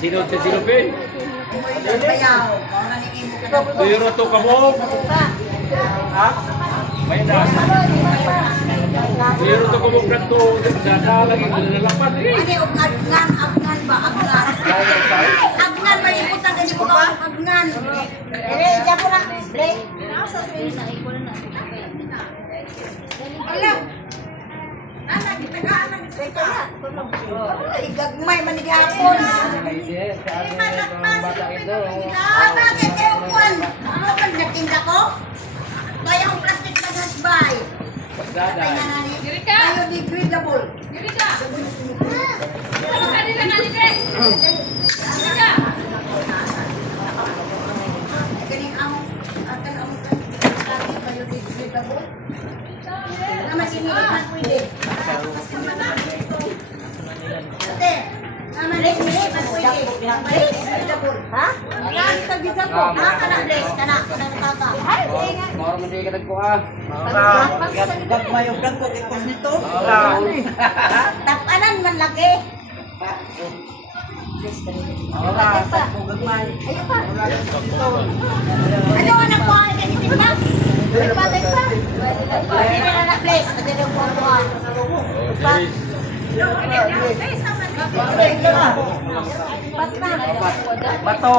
Sinod sa silupin. Bayaw. Pero to kamo. Ha? May na. Pero to kamo kanto. Data lagi ko nalapan eh. Ano agnan ba? Agnan ba yung putang kasi mo ka agnan. Diyan mo na. Break. Hello. Ana kita ka ana kita. Igagmay manigapon. Bakit yung kwan? Ano ba natinda ko? Kaya ang plastic na gasbay. Dada. Erika. Biodegradable. Erika. Ano kanila nga nila? Erika. Galing ang atal ang biodegradable. Naman sinilig man pwede. Ate, naman sinilig man pwede. Biodegradable. Ha? Yan ka gita ko. Ha? Kana dress kana kaka. Ay, sige. Moro man di ka nagkuha. Gagmay yung dagko ikos nito. Tapanan man lagi. Ayo pa. Ano anak ko ay ganito na? Ay pa. Hindi na na place. Kasi yung photo ah. Okay. Ba't na? Bato.